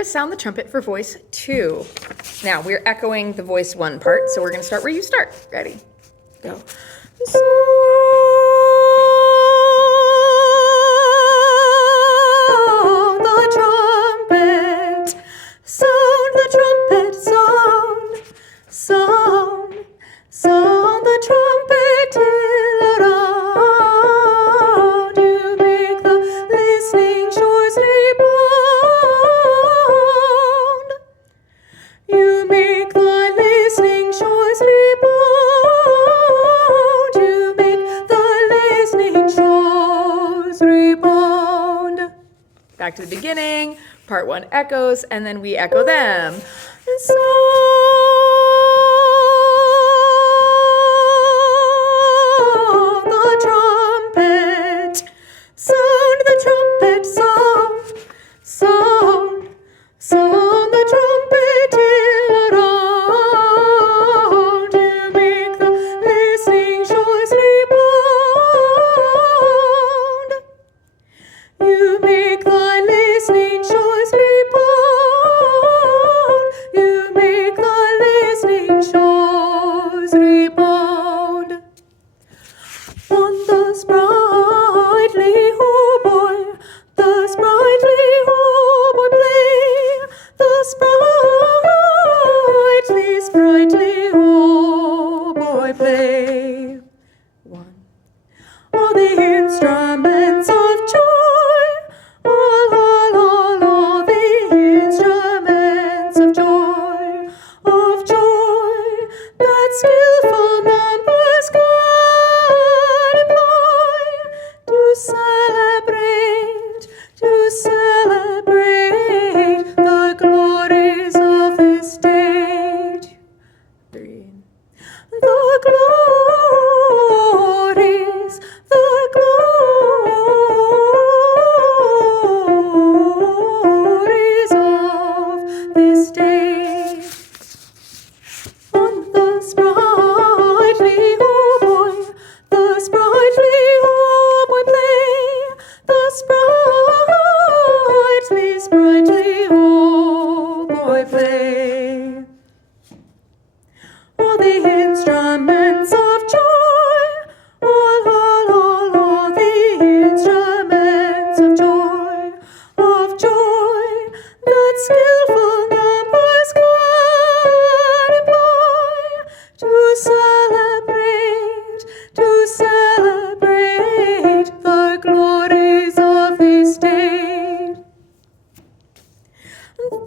is sound the trumpet for voice 2. Now we're echoing the voice 1 part, so we're going to start where you start. Ready? Go. Sound the trumpet. Sound the trumpet. Sound the trumpet till around you make the listening shores rebound. You make the listening shores rebound. You make the listening shores rebound. Back to the beginning. Part 1 echoes, and then we echo them. And so sound the trumpet, sound the trumpet till around you make the listening shores rebound. You make the listening shores rebound. You make the listening shores rebound. On the sprightly hautboy, the sprightly hautboy play, the sprightly hautboy play. 1. All the instruments of joy, all the instruments of joy, that skillful numbers God employ to celebrate the glories of this stage. 3. The glories of this stage. On the sprightly hautboy, the sprightly hautboy play, the sprightly hautboy play. All the instruments of joy, all the instruments of joy, that skillful numbers God employ to celebrate the glories of this state. The